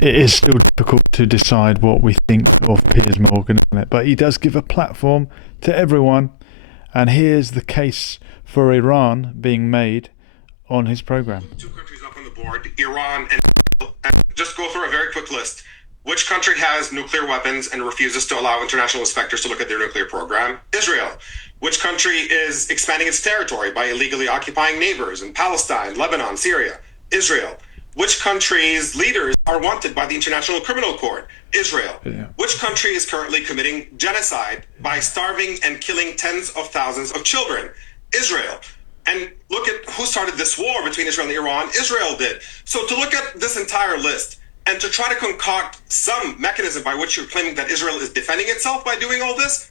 it is still difficult to decide what we think of Piers Morgan on it, but he does give a platform to everyone, and here's the case for Iran being made on his program. Two countries up on the board, Iran and just go through a very quick list. Which country has nuclear weapons and refuses to allow international inspectors to look at their nuclear program? Israel. Which country is expanding its territory by illegally occupying neighbors in Palestine, Lebanon, Syria? Israel. Which country's leaders are wanted by the International Criminal Court? Israel. Yeah. Which country is currently committing genocide by starving and killing tens of thousands of children? Israel. And look at who started this war between Israel and Iran. Israel did. So to look at this entire list and to try to concoct some mechanism by which you're claiming that Israel is defending itself by doing all this.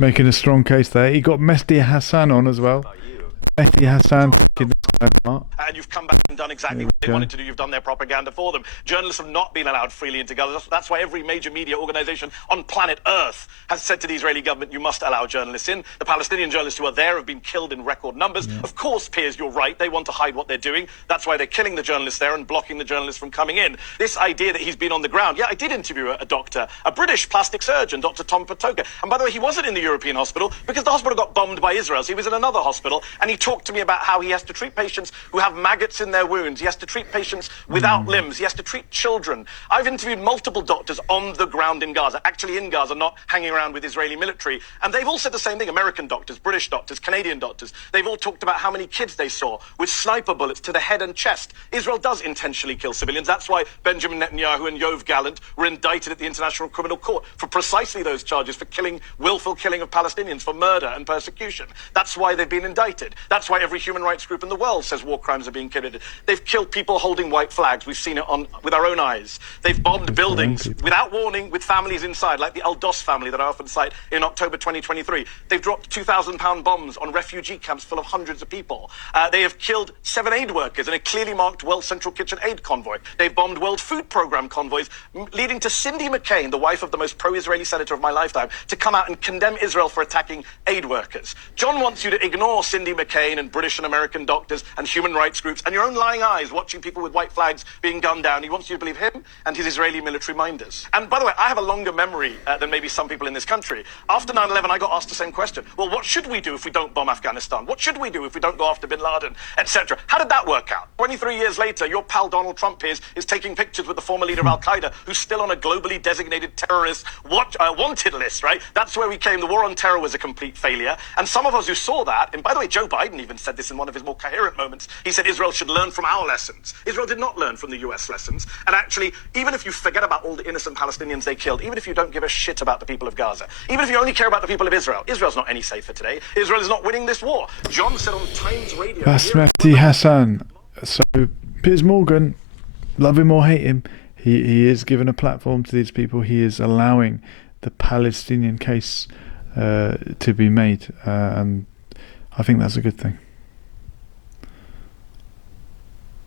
Making a strong case there. He got Mehdi Hasan on as well. Mehdi Hasan taking this guy apart. And you've come back and done exactly what they wanted to do. You've done their propaganda for them. Journalists have not been allowed freely into Gaza. That's why every major media organization on planet Earth has said to the Israeli government, you must allow journalists in. The Palestinian journalists who are there have been killed in record numbers. Yeah. Of course, Piers, you're right. They want to hide what they're doing. That's why they're killing the journalists there and blocking the journalists from coming in. This idea that he's been on the ground. Yeah, I did interview a doctor, a British plastic surgeon, Dr. Tom Patoka. And by the way, he wasn't in the European hospital because the hospital got bombed by Israel. So he was in another hospital, and he talked to me about how he has to treat patients who have maggots in their wounds. He has to treat patients without limbs. He has to treat children. I've interviewed multiple doctors on the ground in Gaza, actually in Gaza, not hanging around with Israeli military. And they've all said the same thing. American doctors, British doctors, Canadian doctors. They've all talked about how many kids they saw with sniper bullets to the head and chest. Israel does intentionally kill civilians. That's why Benjamin Netanyahu and Yoav Gallant were indicted at the International Criminal Court for precisely those charges, for willful killing of Palestinians, for murder and persecution. That's why they've been indicted. That's why every human rights group in the world says war crimes are being committed. They've killed people holding white flags. We've seen it with our own eyes. They've bombed buildings without warning with families inside, like the Al-Dos family that I often cite in October 2023. They've dropped 2,000-pound bombs on refugee camps full of hundreds of people. They have killed 7 aid workers in a clearly marked World Central Kitchen aid convoy. They've bombed World Food Programme convoys, leading to Cindy McCain, the wife of the most pro-Israeli senator of my lifetime, to come out and condemn Israel for attacking aid workers. John wants you to ignore Cindy McCain and British and American doctors and human rights groups and your own lying eyes watching people with white flags being gunned down. He wants you to believe him and his Israeli military minders. And by the way, I have a longer memory than maybe some people in this country. After 9/11, I got asked the same question. Well, what should we do if we don't bomb Afghanistan? What should we do if we don't go after bin Laden, etc.? How did that work out? 23 years later, your pal Donald Trump is taking pictures with the former leader of Al-Qaeda, who's still on a globally designated terrorist wanted list, right? That's where we came. The war on terror was a complete failure. And some of us who saw that, and by the way, Joe Biden even said this in one of his more coherent moments. He said Israel should learn from our lessons. Israel did not learn from the US lessons. And actually, even if you forget about all the innocent Palestinians they killed, even if you don't give a shit about the people of Gaza, even if you only care about the people of Israel, Israel's not any safer today. Israel is not winning this war. John said on Times Radio... That's Mehdi Hasan. So, Piers Morgan, love him or hate him, he is given a platform to these people. He is allowing the Palestinian case to be made. And I think that's a good thing.